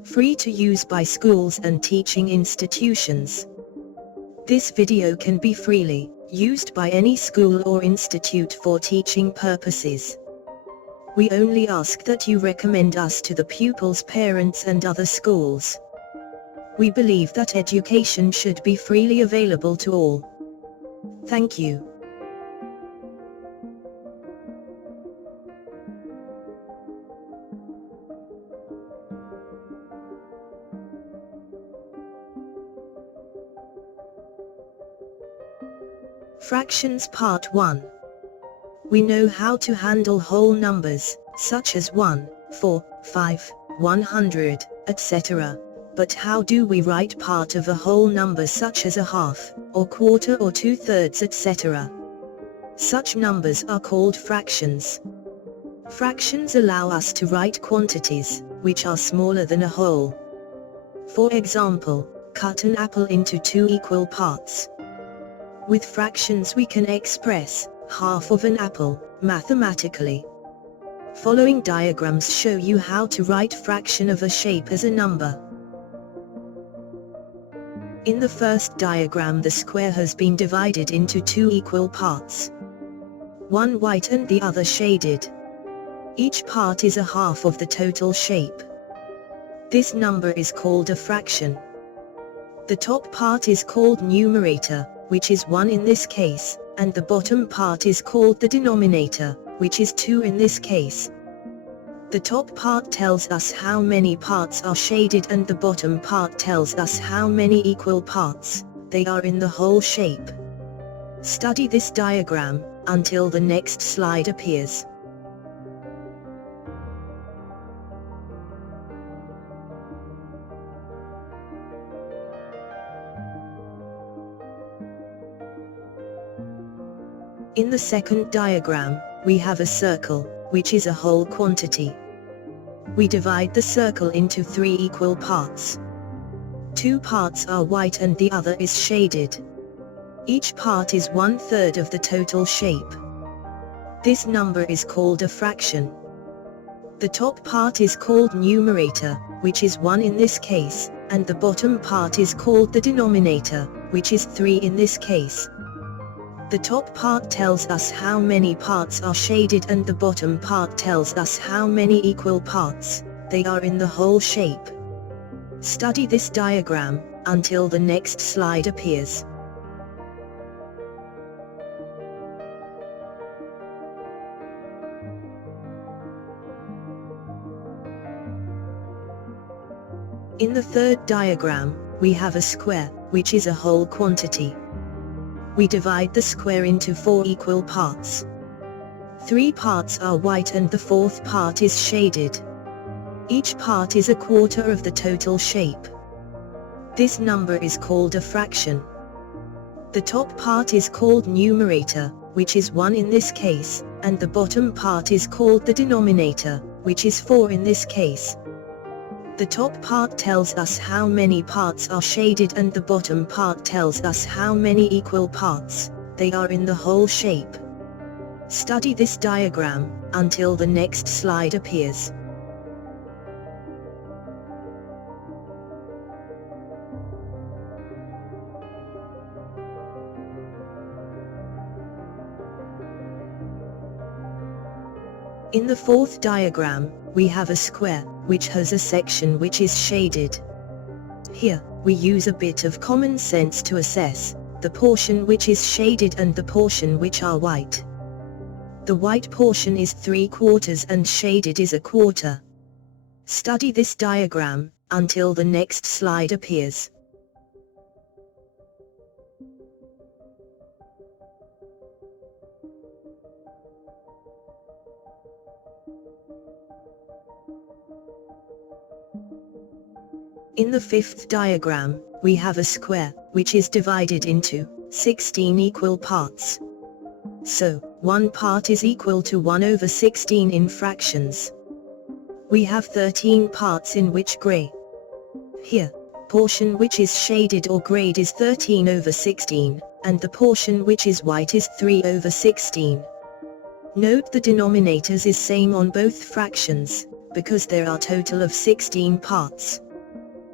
Free to use by schools and teaching institutions. This video can be freely used by any school or institute for teaching purposes. We only ask that you recommend us to the pupils' parents and other schools. We believe that education should be freely available to all. Thank you. Fractions Part 1. We know how to handle whole numbers, such as 1, 4, 5, 100, etc. But how do we write part of a whole number such as a half, or quarter or 2/3, etc.? Such numbers are called fractions. Fractions allow us to write quantities, which are smaller than a whole. For example, cut an apple into 2 equal parts. With fractions we can express half of an apple mathematically. Following diagrams show you how to write fraction of a shape as a number. In the first diagram, the square has been divided into 2 equal parts. One white and the other shaded. Each part is a half of the total shape. This number is called a fraction. The top part is called numerator, which is 1 in this case, and the bottom part is called the denominator, which is 2 in this case. The top part tells us how many parts are shaded and the bottom part tells us how many equal parts they are in the whole shape. Study this diagram until the next slide appears. In the second diagram, we have a circle, which is a whole quantity. We divide the circle into 3 equal parts. 2 parts are white and the other is shaded. Each part is 1/3 of the total shape. This number is called a fraction. The top part is called numerator, which is 1 in this case, and the bottom part is called the denominator, which is 3 in this case. The top part tells us how many parts are shaded and the bottom part tells us how many equal parts they are in the whole shape. Study this diagram until the next slide appears. In the third diagram, we have a square, which is a whole quantity. We divide the square into 4 equal parts. 3 parts are white and the 4th part is shaded. Each part is a quarter of the total shape. This number is called a fraction. The top part is called numerator, which is 1 in this case, and the bottom part is called the denominator, which is 4 in this case. The top part tells us how many parts are shaded and the bottom part tells us how many equal parts they are in the whole shape. Study this diagram until the next slide appears. In the fourth diagram, we have a square, which has a section which is shaded. Here, we use a bit of common sense to assess the portion which is shaded and the portion which are white. The white portion is 3/4 and shaded is a quarter. Study this diagram until the next slide appears. In the fifth diagram, we have a square, which is divided into 16 equal parts. So, 1 part is equal to 1/16 in fractions. We have 13 parts in which gray. Here, portion which is shaded or grayed is 13/16, and the portion which is white is 3/16. Note the denominators is same on both fractions, because there are total of 16 parts.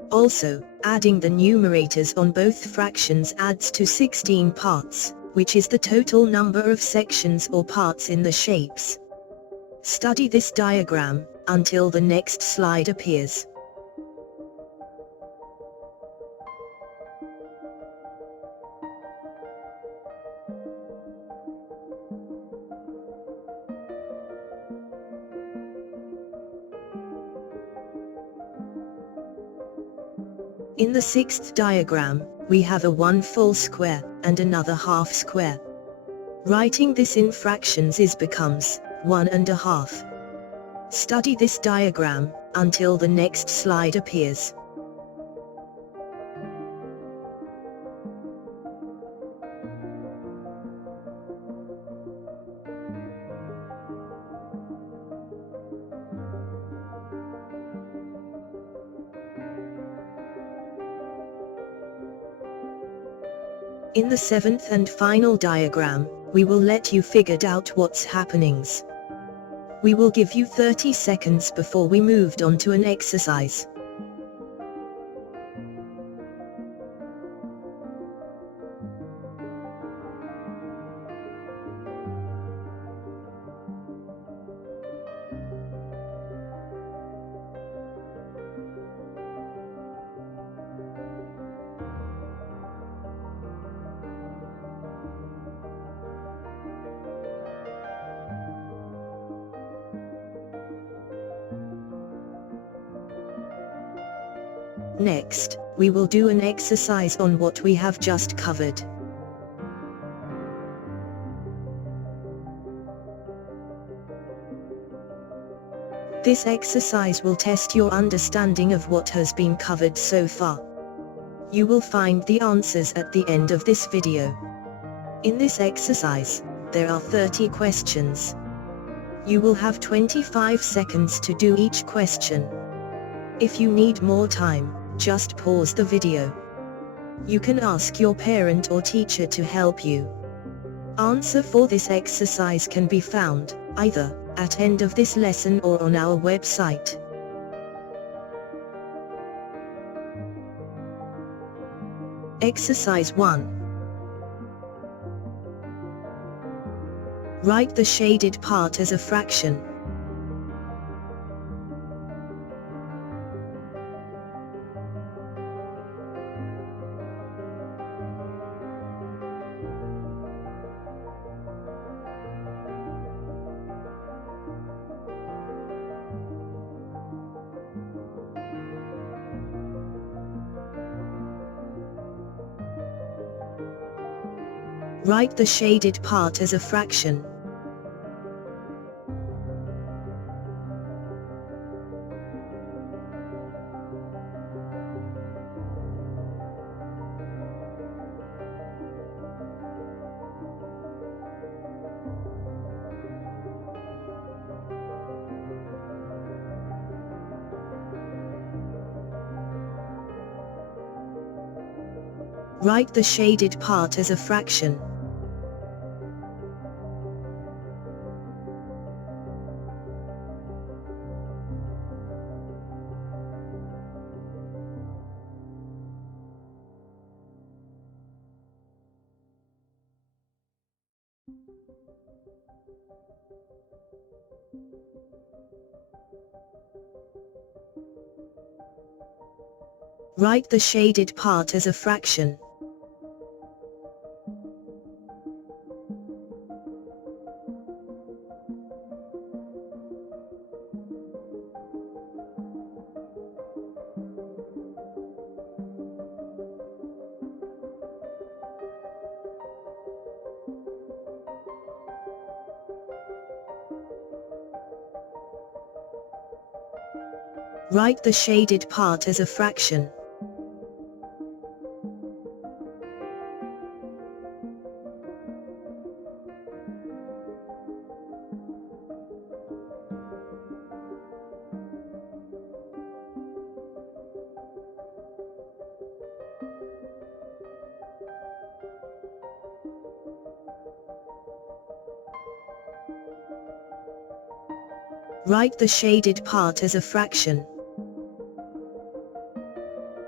Also, adding the numerators on both fractions adds to 16 parts, which is the total number of sections or parts in the shapes. Study this diagram until the next slide appears. In the sixth diagram, we have a 1 full square, and another half square. Writing this in fractions becomes 1½ Study this diagram until the next slide appears. In the seventh and final diagram, we will let you figure out what's happenings. We will give you 30 seconds before we moved on to an exercise. Next, we will do an exercise on what we have just covered. This exercise will test your understanding of what has been covered so far. You will find the answers at the end of this video. In this exercise, there are 30 questions. You will have 25 seconds to do each question. If you need more time, just pause the video. You can ask your parent or teacher to help you. Answer for this exercise can be found, either at end of this lesson or on our website. Exercise 1. Write the shaded part as a fraction. Write the shaded part as a fraction. Write the shaded part as a fraction. Write the shaded part as a fraction. Write the shaded part as a fraction. Write the shaded part as a fraction.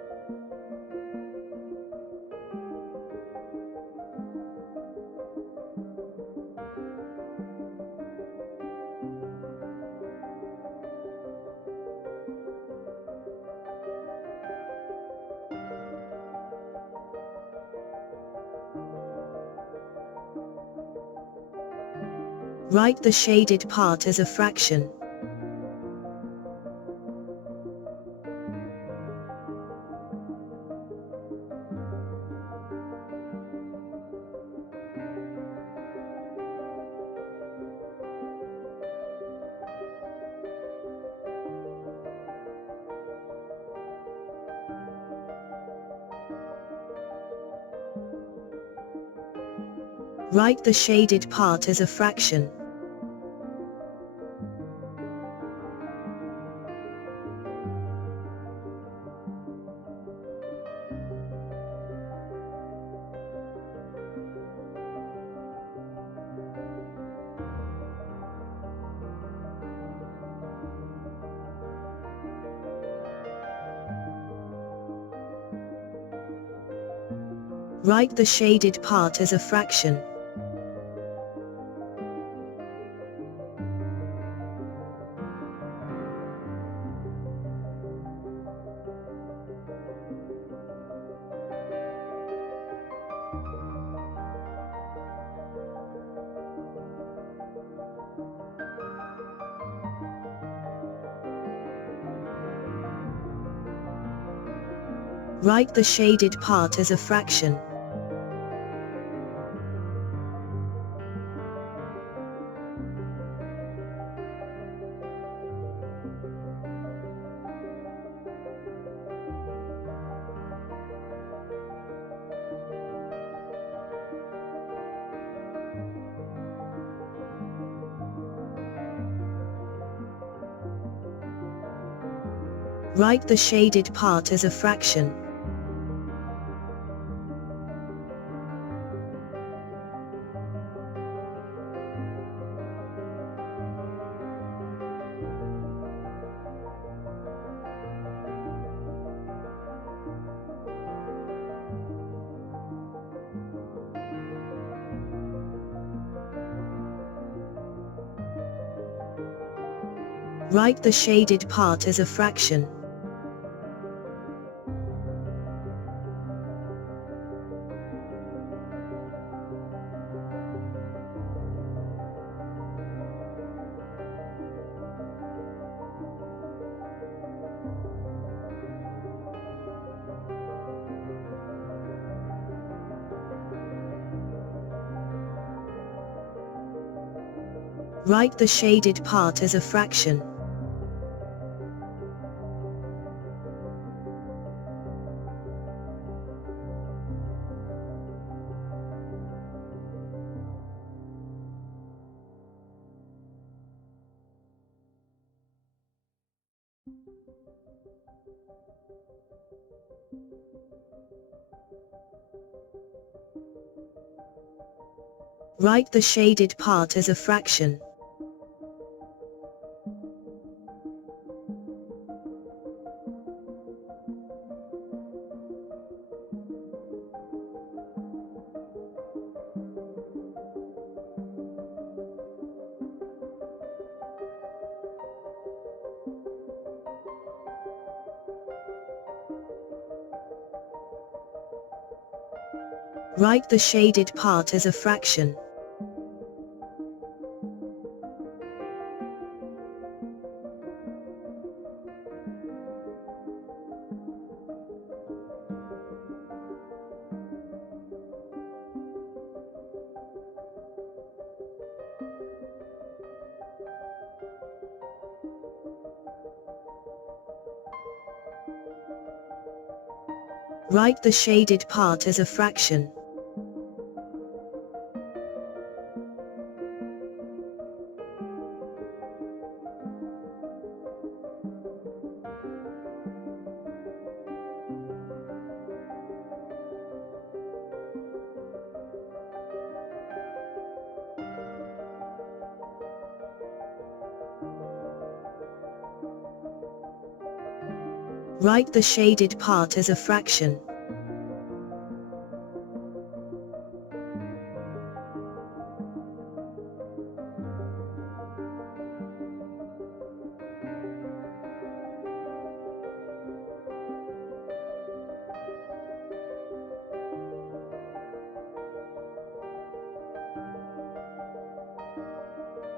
Write the shaded part as a fraction. Write the shaded part as a fraction. Write the shaded part as a fraction. Write the shaded part as a fraction. Write the shaded part as a fraction. Write the shaded part as a fraction. Write the shaded part as a fraction. Write the shaded part as a fraction. Write the shaded part as a fraction. Write the shaded part as a fraction. Write the shaded part as a fraction.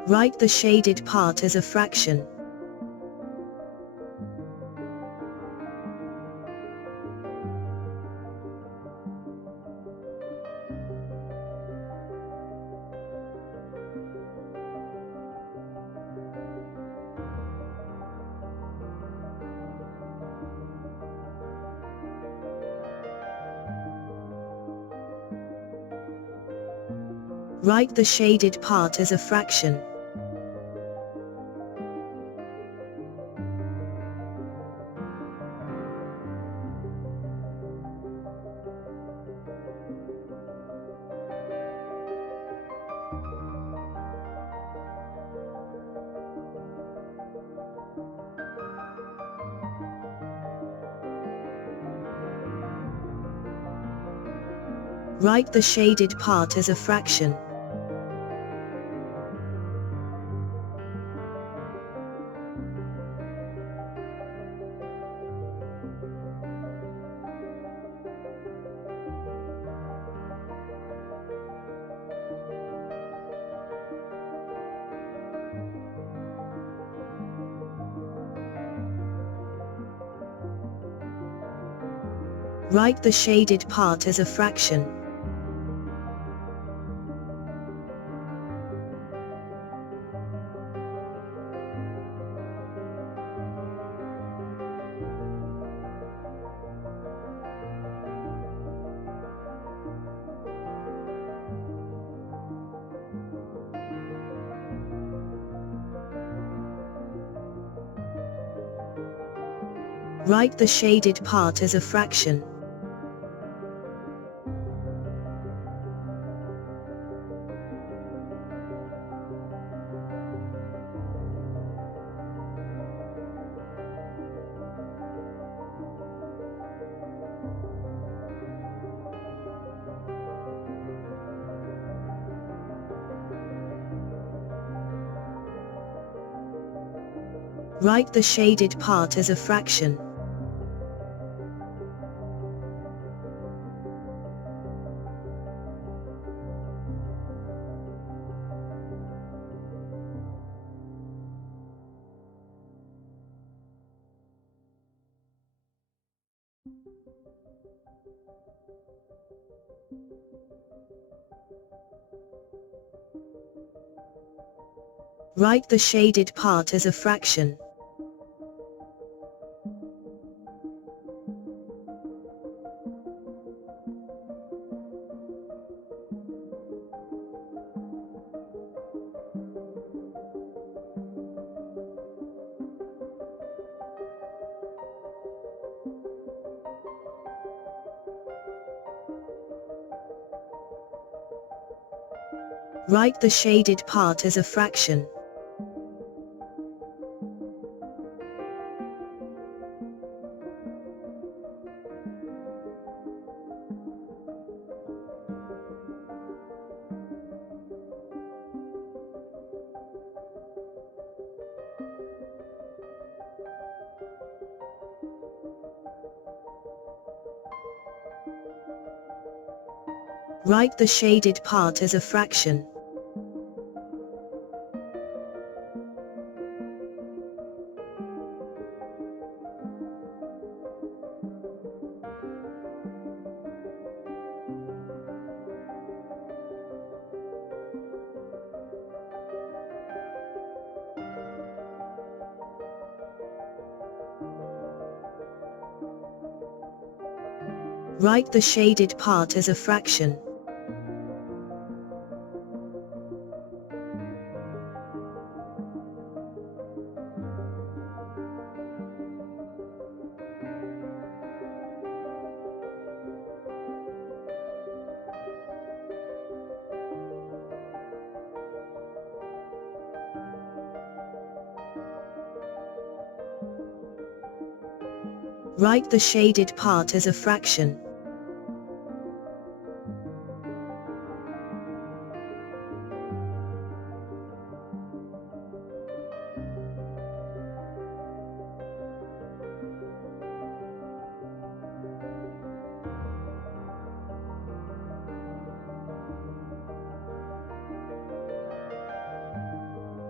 Write the shaded part as a fraction. Write the shaded part as a fraction. Write the shaded part as a fraction. Write the shaded part as a fraction. Write the shaded part as a fraction. Write the shaded part as a fraction. Write the shaded part as a fraction. Write the shaded part as a fraction. Write the shaded part as a fraction. Write the shaded part as a fraction. Write the shaded part as a fraction.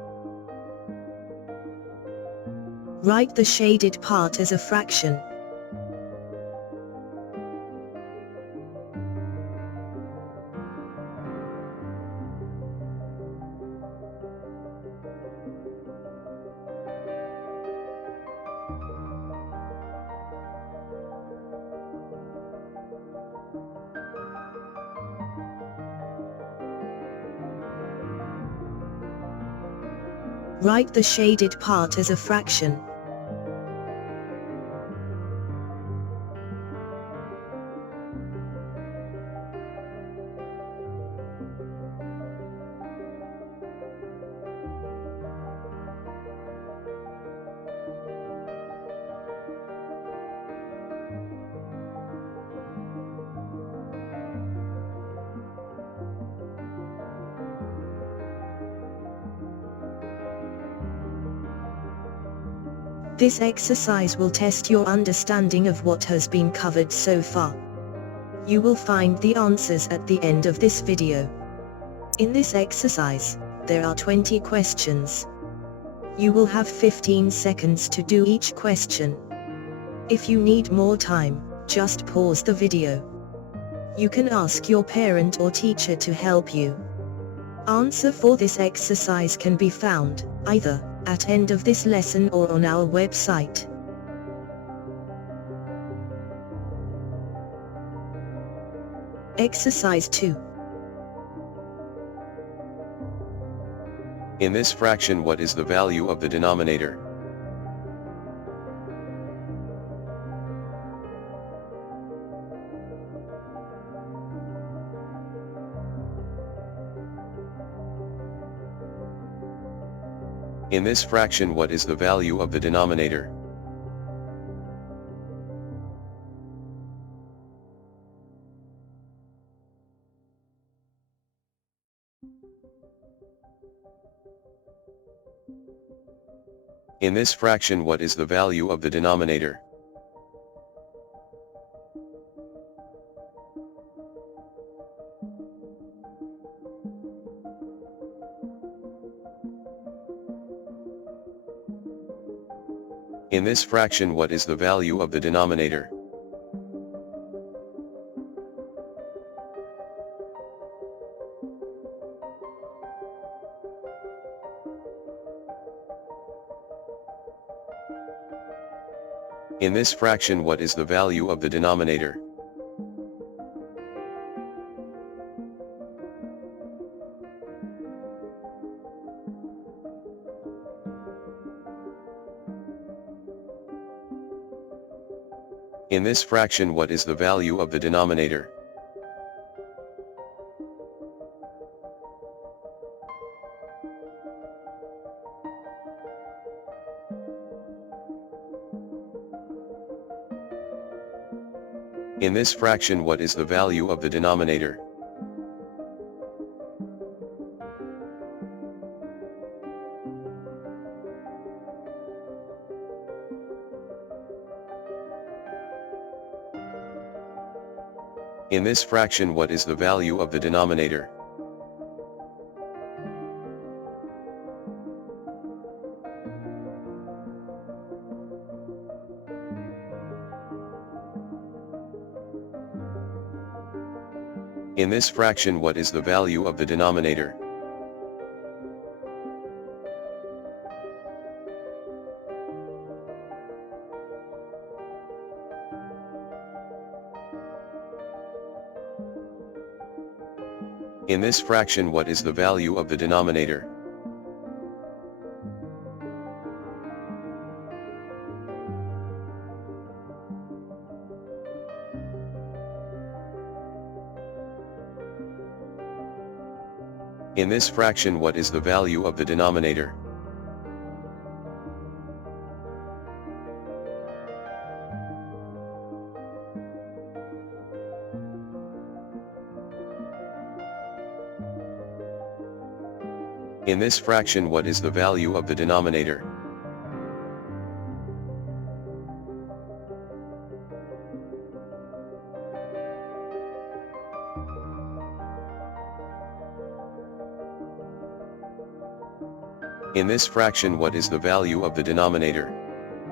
Write the shaded part as a fraction. Write the shaded part as a fraction. This exercise will test your understanding of what has been covered so far. You will find the answers at the end of this video. In this exercise, there are 20 questions. You will have 15 seconds to do each question. If you need more time, just pause the video. You can ask your parent or teacher to help you. Answer for this exercise can be found, either at end of this lesson or on our website. Exercise 2. In this fraction, what is the value of the denominator? In this fraction, what is the value of the denominator? In this fraction, what is the value of the denominator? In this fraction, what is the value of the denominator? In this fraction, what is the value of the denominator? In this fraction, what is the value of the denominator? In this fraction, what is the value of the denominator? In this fraction, what is the value of the denominator? In this fraction, what is the value of the denominator? In this fraction, what is the value of the denominator? In this fraction, what is the value of the denominator? In this fraction, what is the value of the denominator? In this fraction, what is the value of the denominator?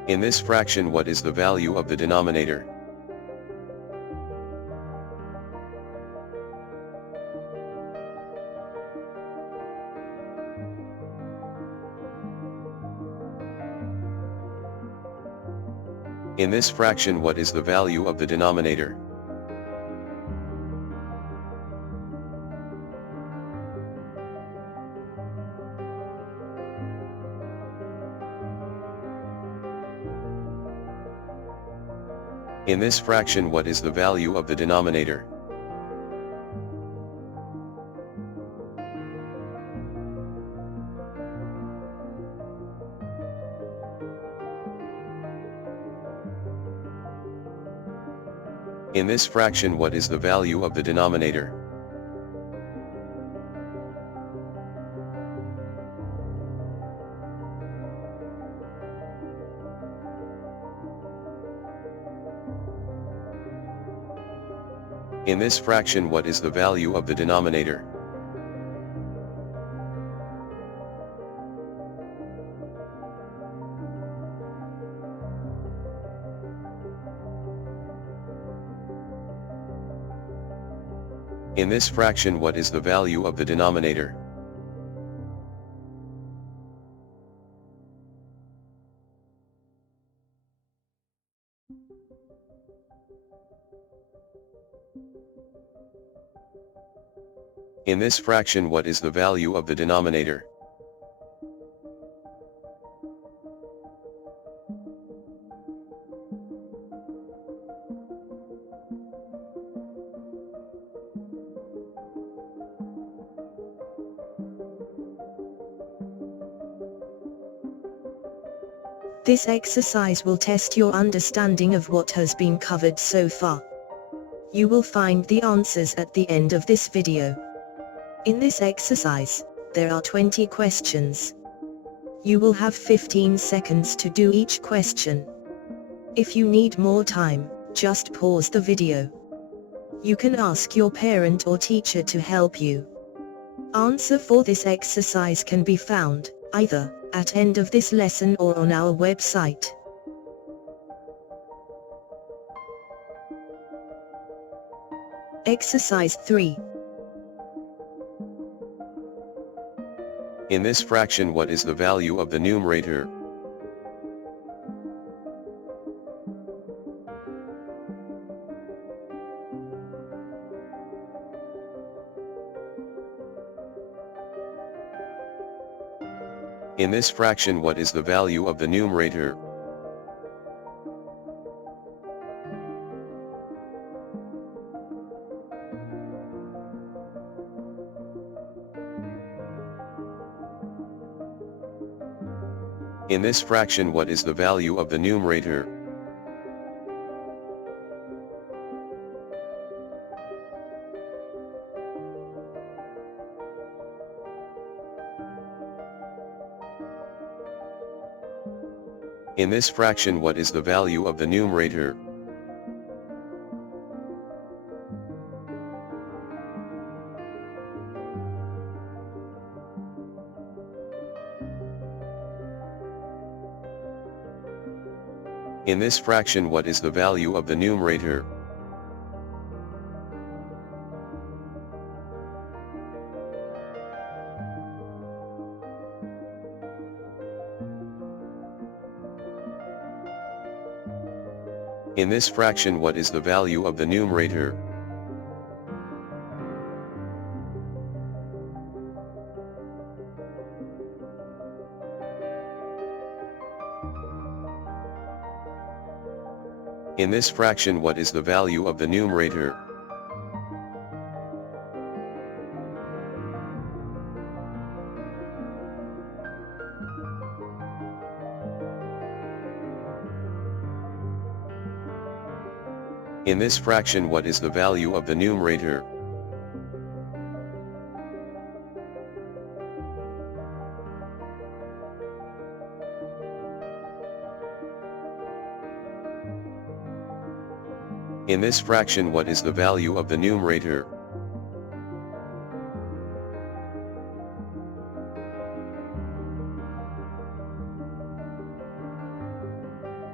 In this fraction, what is the value of the denominator? In this fraction, what is the value of the denominator? In this fraction, what is the value of the denominator? In this fraction, what is the value of the denominator? In this fraction, what is the value of the denominator? In this fraction, what is the value of the denominator? In this fraction, what is the value of the denominator? This exercise will test your understanding of what has been covered so far. You will find the answers at the end of this video. In this exercise, there are 20 questions. You will have 15 seconds to do each question. If you need more time, just pause the video. You can ask your parent or teacher to help you. Answer for this exercise can be found, either at end of this lesson or on our website. Exercise 3. In this fraction, what is the value of the numerator? In this fraction, what is the value of the numerator? In this fraction, what is the value of the numerator? In this fraction, what is the value of the numerator? In this fraction, what is the value of the numerator? In this fraction, what is the value of the numerator? In this fraction, what is the value of the numerator? In this fraction, what is the value of the numerator? In this fraction, what is the value of the numerator?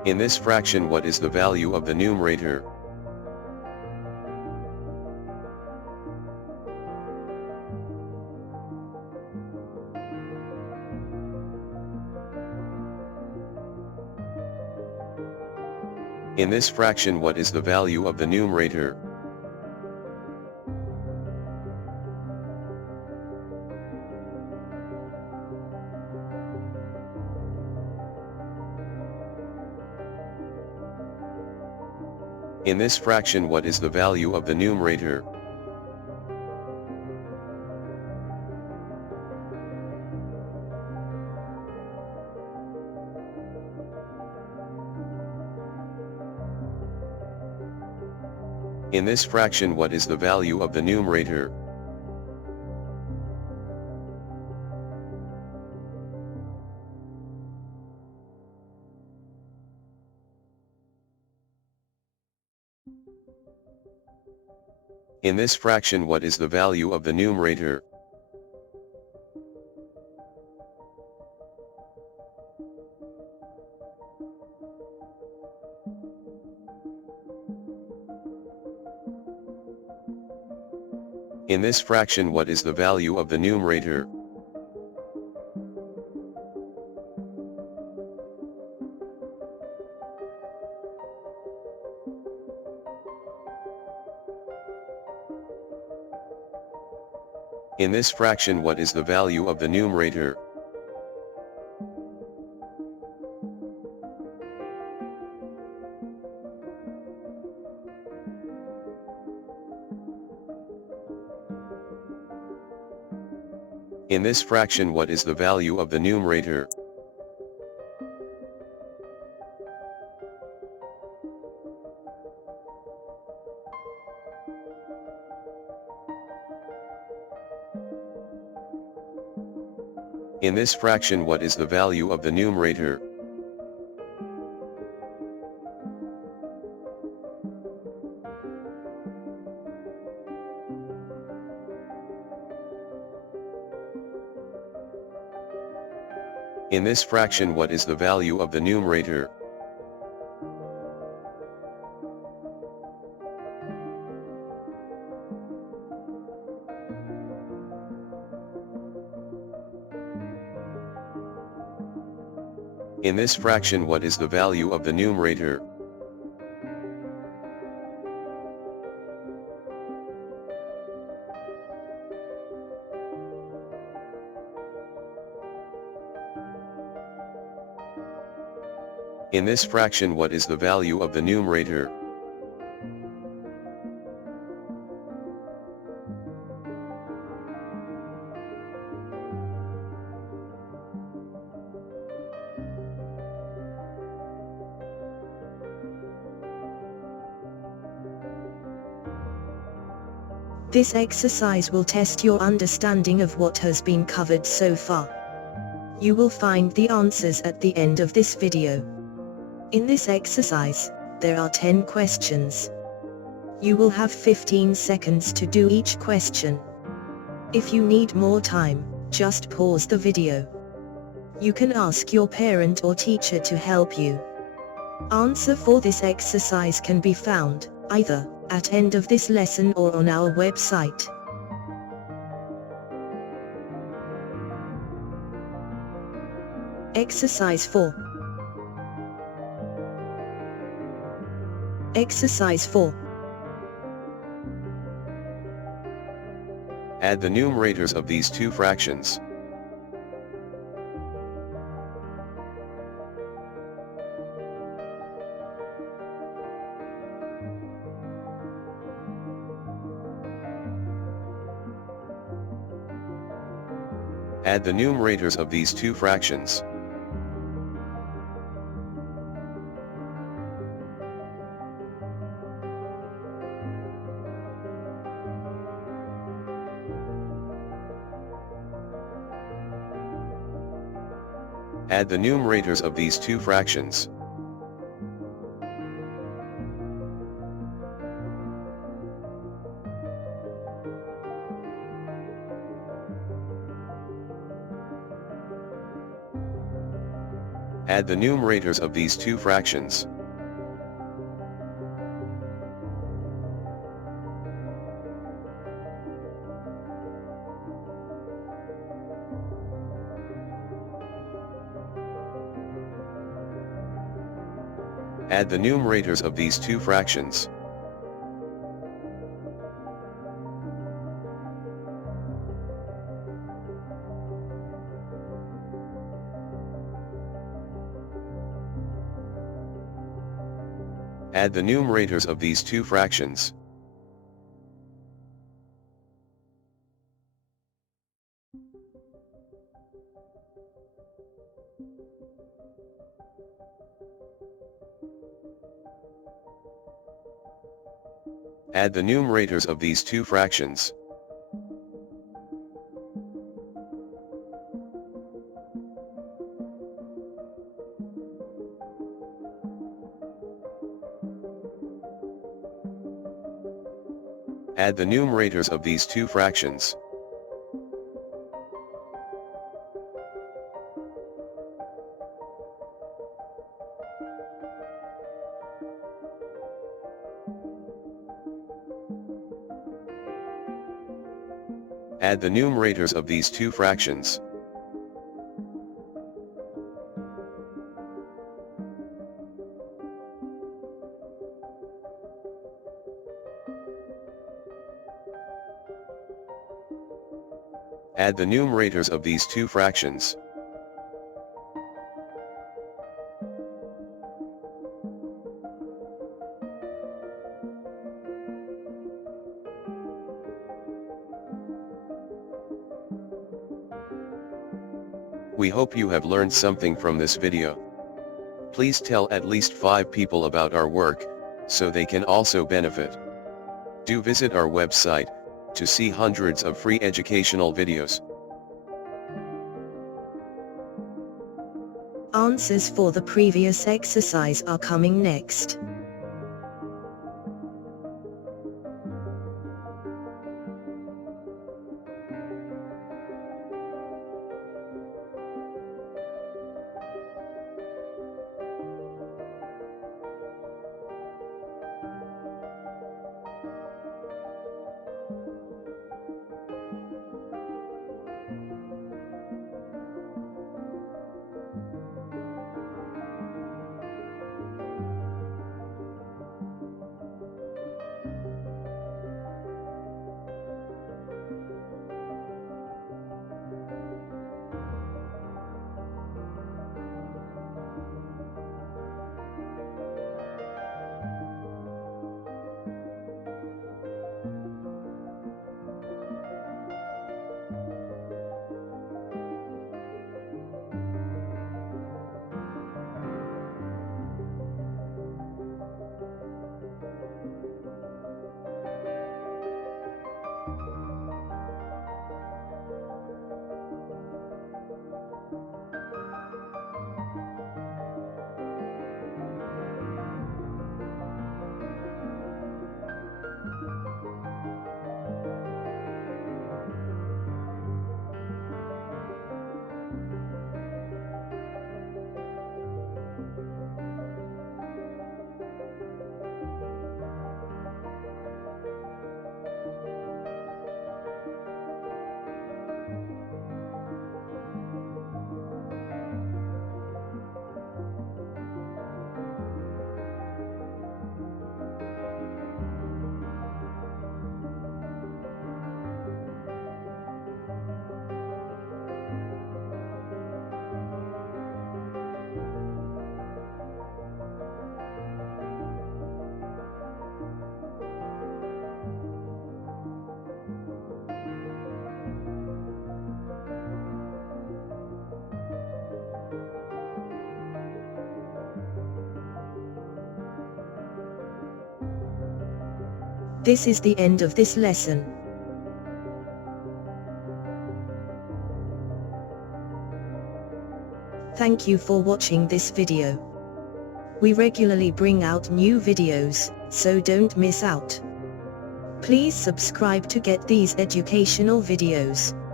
In this fraction, what is the value of the numerator? In this fraction, what is the value of the numerator? In this fraction, what is the value of the numerator? In this fraction, what is the value of the numerator? In this fraction, what is the value of the numerator? In this fraction, what is the value of the numerator? In this fraction, what is the value of the numerator? In this fraction, what is the value of the numerator? In this fraction, what is the value of the numerator? In this fraction, what is the value of the numerator? In this fraction, what is the value of the numerator? In this fraction, what is the value of the numerator? This exercise will test your understanding of what has been covered so far. You will find the answers at the end of this video. In this exercise, there are 10 questions. You will have 15 seconds to do each question. If you need more time, just pause the video. You can ask your parent or teacher to help you. Answer for this exercise can be found, either at end of this lesson or on our website. Exercise 4. Exercise 4. Add the numerators of these two fractions. Add the numerators of these two fractions. Add the numerators of these two fractions. Add the numerators of these two fractions. Add the numerators of these two fractions. Add the numerators of these two fractions. Add the numerators of these two fractions. Add the numerators of these two fractions. Add the numerators of these two fractions. Add the numerators of these two fractions. We hope you have learned something from this video. Please tell at least 5 people about our work, so they can also benefit. Do visit our website, to see hundreds of free educational videos. Answers for the previous exercise are coming next. This is the end of this lesson. Thank you for watching this video. We regularly bring out new videos, so don't miss out. Please subscribe to get these educational videos.